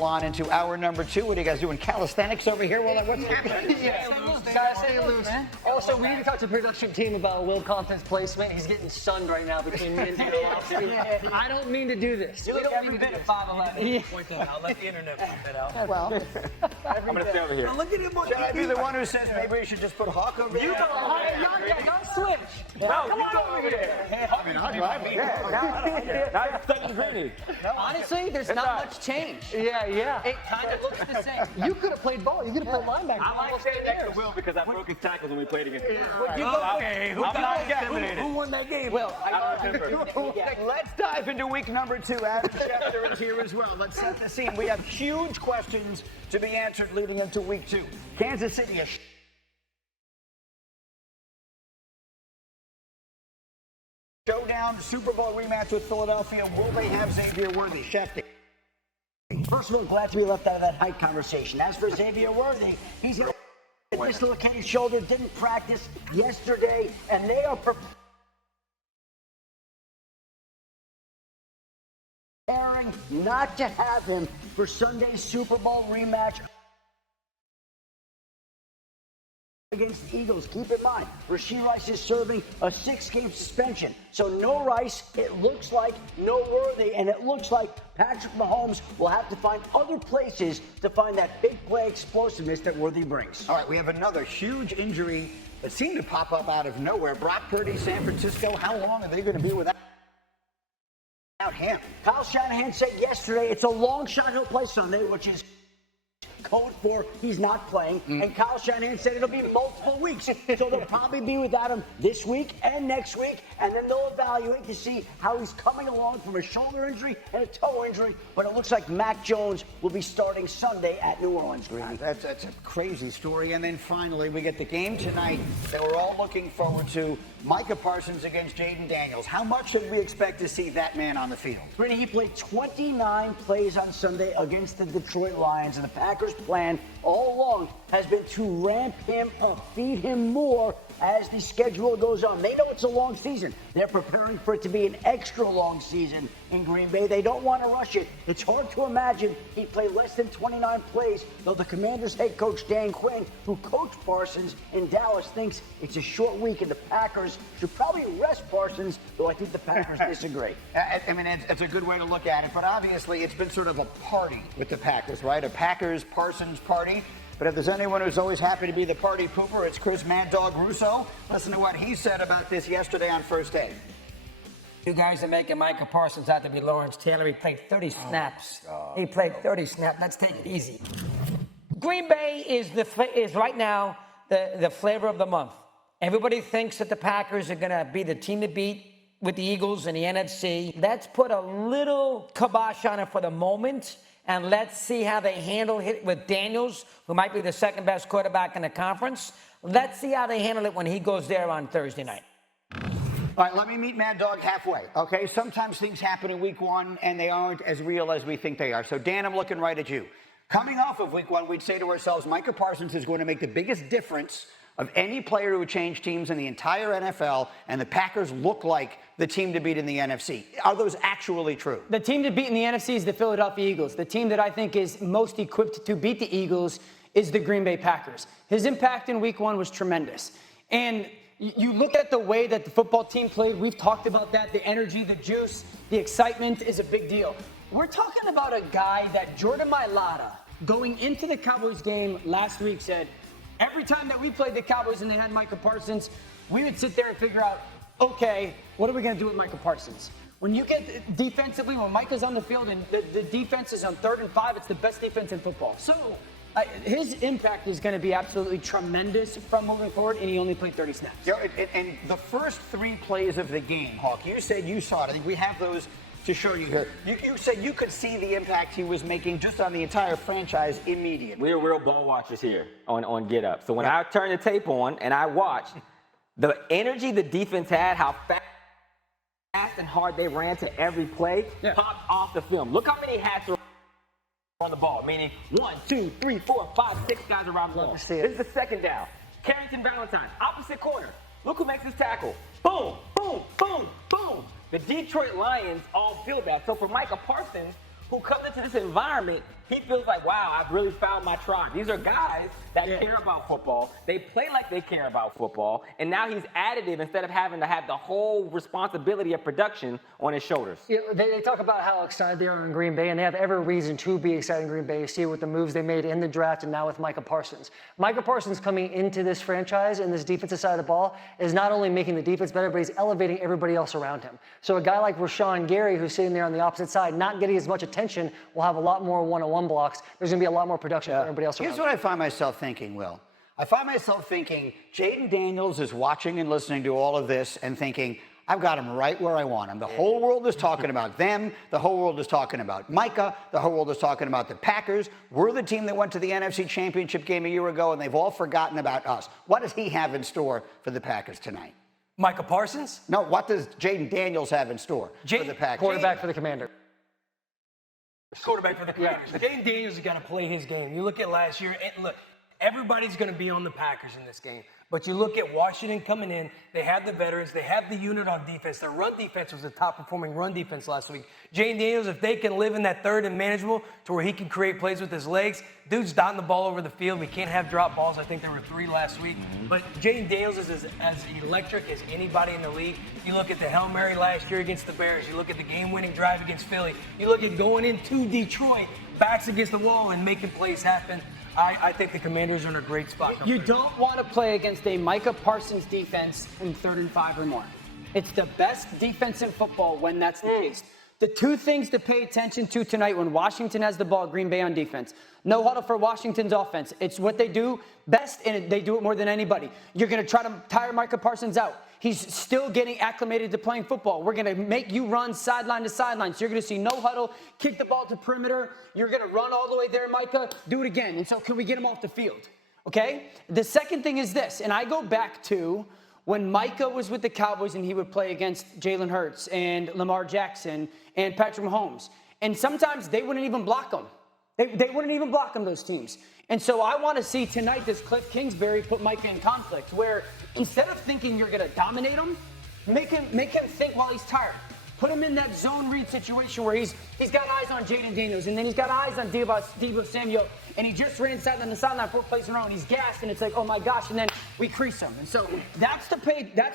roll on into hour number 2. What are you guys doing? Calisthenics over here? Well, what's happening? Guys, say loose. Also, we need to talk to the production team about Will Compton's placement. He's getting sunned right now between me and Daniel. I don't mean to do this. You look every bit of 5'11". Point that out. Let the internet point that out. Well, I'm going to stay over here. look at him. Should I be the one who says maybe we should just put Hawk over there? You Don't switch. No, come on over there. I mean, I'll drive it. Now you're stuck in Greeny. Honestly, there's not much change. Yeah. It kind of looks the same. You could have played ball. You could have played linebacker. I like staying next to Will because I broke his tackles when we played against him. Okay, Who won that game? Well, let's dive into week number 2. Adam Schefter is here as well. Let's set the scene. We have huge questions to be answered leading into week 2. Kansas City, showdown, Super Bowl rematch with Philadelphia. Will they have Xavier Worthy? Schefter. First of all, glad to be left out of that height conversation. As for Xavier Worthy, he's got a dislocated shoulder, didn't practice yesterday, and they are preparing not to have him for Sunday's Super Bowl rematch against the Eagles. Keep in mind, Rashee Rice is serving a 6-game suspension. So no Rice, it looks like, no Worthy, and it looks like Patrick Mahomes will have to find other places to find that big play explosiveness that Worthy brings. All right, we have another huge injury that seemed to pop up out of nowhere. Brock Purdy, San Francisco. How long are they going to be without him? Kyle Shanahan said yesterday it's a long shot he'll play Sunday, which is code for he's not playing. And Kyle Shanahan said it'll be multiple weeks. So they'll probably be without him this week and next week. And then they'll evaluate to see how he's coming along from a shoulder injury and a toe injury. But it looks like Mac Jones will be starting Sunday at New Orleans, Greeny. That's a crazy story. And then finally, we get the game tonight that we're all looking forward to. Micah Parsons against Jaden Daniels. How much should we expect to see that man on the field? Greeny, he played 29 plays on Sunday against the Detroit Lions, and the Packers' plan all along has been to ramp him up, feed him more as the schedule goes on. They know it's a long season. They're preparing for it to be an extra long season in Green Bay. They don't want to rush it. It's hard to imagine he'd play less than 29 plays, though the Commanders' head coach Dan Quinn, who coached Parsons in Dallas, thinks it's a short week and the Packers should probably rest Parsons, though I think the Packers disagree. I mean, it's a good way to look at it, but obviously it's been sort of a party with the Packers, right? A Packers-Parsons party. But if there's anyone who's always happy to be the party pooper, it's Chris Mad Dog Russo. Listen to what he said about this yesterday on First Day. You guys are making Micah Parsons out to be Lawrence Taylor. He played 30 snaps. He played 30 snaps. Let's take it easy. Green Bay is right now the flavor of the month. Everybody thinks that the Packers are going to be the team to beat with the Eagles in the NFC. Let's put a little kibosh on it for the moment, and let's see how they handle it with Daniels, who might be the second best quarterback in the conference. Let's see how they handle it when he goes there on Thursday night. All right, let me meet Mad Dog halfway, okay? Sometimes things happen in week 1, and they aren't as real as we think they are. So, Dan, I'm looking right at you. Coming off of week 1, we'd say to ourselves, Micah Parsons is going to make the biggest difference of any player who would change teams in the entire NFL, and the Packers look like the team to beat in the NFC. Are those actually true? The team to beat in the NFC is the Philadelphia Eagles. The team that I think is most equipped to beat the Eagles is the Green Bay Packers. His impact in week 1 was tremendous. And you look at the way that the football team played, we've talked about that, the energy, the juice, the excitement is a big deal. We're talking about a guy that Jordan Mailata, going into the Cowboys game last week, said, every time that we played the Cowboys and they had Micah Parsons, we would sit there and figure out, okay, what are we going to do with Micah Parsons? When you get defensively, when Micah's on the field and the defense is on 3rd and 5, it's the best defense in football. So his impact is going to be absolutely tremendous from moving forward, and he only played 30 snaps. Yeah, and the first 3 plays of the game, Hawk, you said you saw it. I think we have those to show you here. You said you could see the impact he was making just on the entire franchise immediately. We're real ball watchers here on Get Up. So when I turned the tape on and I watched the energy the defense had, how fast and hard they ran to every play, popped off the film. Look how many hats are on the ball, meaning 1, 2, 3, 4, 5, 6 guys around the ball. This is the second down. Carrington Valentine, opposite corner. Look who makes this tackle. Boom, boom, boom, boom. The Detroit Lions all feel that. So for Micah Parsons, who comes into this environment he feels like, wow, I've really found my tribe. These are guys that care about football. They play like they care about football, and now he's additive instead of having to have the whole responsibility of production on his shoulders. They talk about how excited they are in Green Bay, and they have every reason to be excited in Green Bay. You see it with the moves they made in the draft and now with Micah Parsons. Micah Parsons coming into this franchise and this defensive side of the ball is not only making the defense better, but he's elevating everybody else around him. So a guy like Rashawn Gary, who's sitting there on the opposite side, not getting as much attention, will have a lot more one-on-one blocks. There's going to be a lot more production for everybody else around Here's what I find myself thinking, Will. I find myself thinking Jaden Daniels is watching and listening to all of this and thinking, I've got him right where I want him. The whole world is talking about them. The whole world is talking about Micah. The whole world is talking about the Packers. We're the team that went to the NFC Championship game a year ago, and they've all forgotten about us. What does he have in store for the Packers tonight? Micah Parsons? No, what does Jaden Daniels have in store for the Packers? Quarterback for the Commander. Quarterback for the Commanders. Jaden Daniels has got to play his game. You look at last year, and look, everybody's going to be on the Packers in this game. But you look at Washington coming in, they have the veterans, they have the unit on defense. Their run defense was the top performing run defense last week. Jaden Daniels, if they can live in that third and manageable to where he can create plays with his legs, dude's dotting the ball over the field. We can't have drop balls. I think there were 3 last week. But Jaden Daniels is as electric as anybody in the league. You look at the Hail Mary last year against the Bears. You look at the game-winning drive against Philly. You look at going into Detroit, backs against the wall and making plays happen. I think the Commanders are in a great spot. You don't want to play against a Micah Parsons defense in 3rd and 5 or more. It's the best defense in football when that's the case. The 2 things to pay attention to tonight when Washington has the ball, Green Bay on defense. No huddle for Washington's offense. It's what they do best, and they do it more than anybody. You're going to try to tire Micah Parsons out. He's still getting acclimated to playing football. We're going to make you run sideline to sideline. So you're going to see no huddle, kick the ball to perimeter. You're going to run all the way there, Micah. Do it again. And so can we get him off the field? Okay? The second thing is this, and I go back to when Micah was with the Cowboys and he would play against Jalen Hurts and Lamar Jackson and Patrick Mahomes. And sometimes they wouldn't even block him. They wouldn't even block him, those teams. And so I want to see tonight this Cliff Kingsbury put Micah in conflict where instead of thinking you're going to dominate him, make him think while he's tired. Put him in that zone read situation where he's got eyes on Jaden Daniels and then he's got eyes on Deebo Samuel and he just ran sideline to sideline 4 plays in a row and he's gassed and it's like, oh my gosh, and then we crease him. And so that's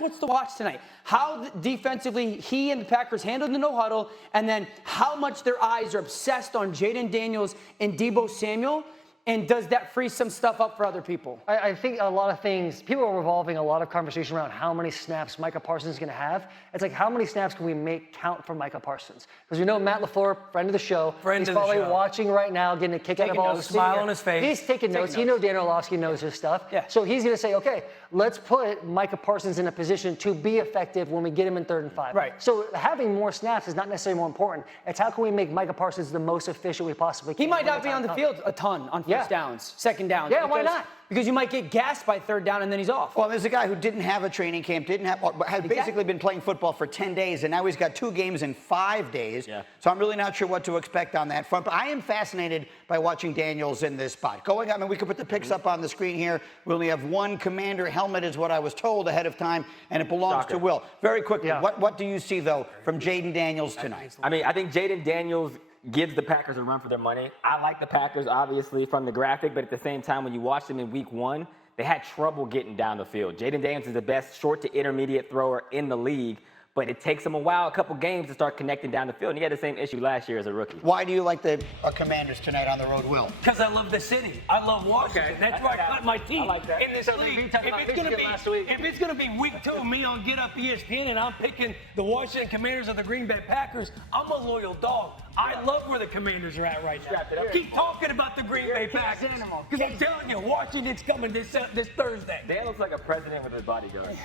what's to watch tonight. How defensively he and the Packers handled the no huddle and then how much their eyes are obsessed on Jaden Daniels and Deebo Samuel. And does that free some stuff up for other people? I think a lot of things, people are revolving a lot of conversation around how many snaps Micah Parsons is going to have. It's like, how many snaps can we make count for Micah Parsons? Because we know Matt LaFleur, friend of the show, he's probably watching right now, getting a kick out of all the smile on his face. He's taking notes. You know Dan Orlovsky knows his stuff. Yeah. So he's going to say, okay, let's put Micah Parsons in a position to be effective when we get him in 3rd and 5. Right. So having more snaps is not necessarily more important. It's how can we make Micah Parsons the most efficient we possibly can. He might not be on the field a ton on first downs, second downs. Yeah, why not? Because you might get gassed by 3rd down and then he's off. Well, there's a guy who didn't have a training camp, had basically been playing football for 10 days, and now he's got 2 games in 5 days. Yeah. So I'm really not sure what to expect on that front. But I am fascinated by watching Daniels in this spot. I mean, we could put the picks up on the screen here. We only have 1 Commander helmet is what I was told ahead of time, and it belongs to Will. Very quickly, what do you see, though, from Jaden Daniels tonight? I mean, I think Jaden Daniels gives the Packers a run for their money. I like the Packers, obviously, from the graphic, but at the same time, when you watch them in week 1, they had trouble getting down the field. Jaden Daniels is the best short to intermediate thrower in the league, but it takes him a couple games to start connecting down the field. And he had the same issue last year as a rookie. Why do you like the Commanders tonight on the road, Will? Because I love the city. I love Washington. That's where I cut my teeth in this league. If it's going to be week 2, me on Get Up ESPN, and I'm picking the Washington Commanders or the Green Bay Packers, I'm a loyal dog. I love where the Commanders are at right now. Keep talking about the Green Bay Packers. Because I'm telling you, Washington's coming this Thursday. Dan looks like a president with his bodyguard.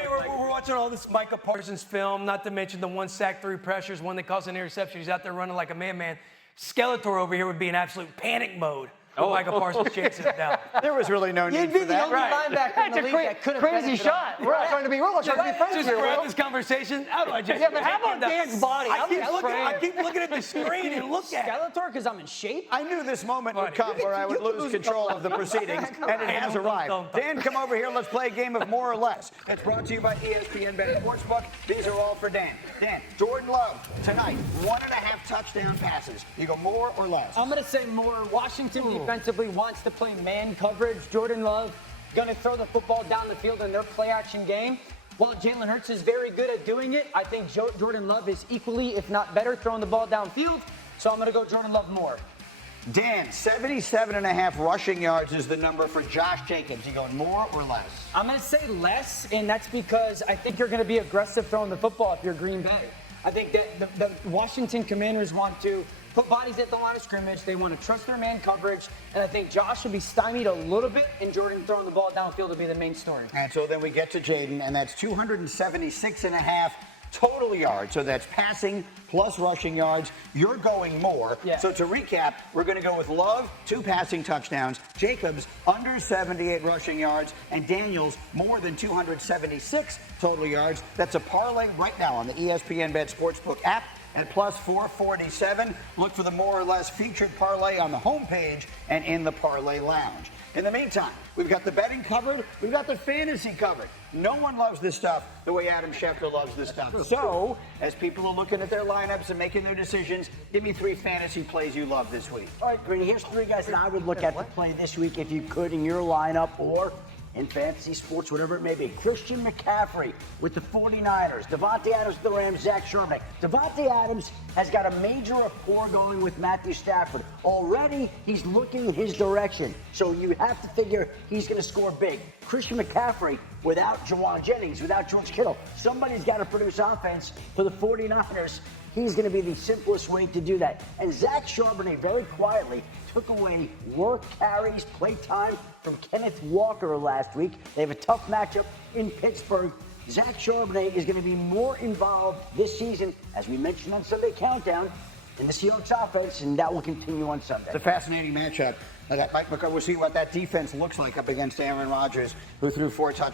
We're watching all this Micah Parsons film, not to mention the 1 sack, 3 pressures, one that caused an interception. He's out there running like a madman. Skeletor over here would be in absolute panic mode Michael Parsons chases him down. There was really no need You'd be for the that. only linebacker in the league that could have crazy shot. We're not trying to be friends Just here, throughout Will. this conversation, how do I just? Yeah, but how take about him down? Dan's body? I keep looking at the screen and look at it. Skeletor, because I'm in shape. I knew this moment would come where I would lose control of the proceedings, and it has arrived. Dan, come over here. Let's play a game of more or less. It's brought to you by ESPN Sportsbook. These are all for Dan. Dan, Jordan Love, tonight, 1.5 touchdown passes. You go more or less? I'm going to say more. Washington defensively wants to play man coverage. Jordan Love going to throw the football down the field in their play-action game. While Jalen Hurts is very good at doing it, I think Jordan Love is equally, if not better, throwing the ball downfield. So I'm going to go Jordan Love more. Dan, 77.5 rushing yards is the number for Josh Jacobs. You going more or less? I'm going to say less, and that's because I think you're going to be aggressive throwing the football if you're Green Bay. I think that the Washington Commanders want to put bodies at the line of scrimmage. They want to trust their man coverage, and I think Josh will be stymied a little bit, and Jordan throwing the ball downfield will be the main story. And so then we get to Jaden, and that's 276.5 total yards. So that's passing plus rushing yards. You're going more. Yeah. So to recap, we're going to go with Love, 2 passing touchdowns, Jacobs under 78 rushing yards, and Daniels more than 276 total yards. That's a parlay right now on the ESPN Sportsbook app at plus 447. Look for the more or less featured parlay on the homepage and in the parlay lounge. In the meantime, we've got the betting covered. We've got the fantasy covered. No one loves this stuff the way Adam Schefter loves this stuff. So, as people are looking at their lineups and making their decisions, give me 3 fantasy plays you love this week. All right, Greeny, here's 3 guys that I would look at to play this week if you could in your lineup or in fantasy sports, whatever it may be. Christian McCaffrey with the 49ers. Devontae Adams with the Rams. Zach Charbonnet. Devontae Adams has got a major rapport going with Matthew Stafford. Already, he's looking in his direction. So you have to figure he's going to score big. Christian McCaffrey without Jawan Jennings, without George Kittle. Somebody's got to produce offense for the 49ers. He's going to be the simplest way to do that. And Zach Charbonnet very quietly took away work carries, play time from Kenneth Walker last week. They have a tough matchup in Pittsburgh. Zach Charbonnet is going to be more involved this season, as we mentioned on Sunday Countdown, in the Seahawks offense, and that will continue on Sunday. It's a fascinating matchup. Mike McCarthy, we'll see what that defense looks like up against Aaron Rodgers, who threw 4 touchdowns.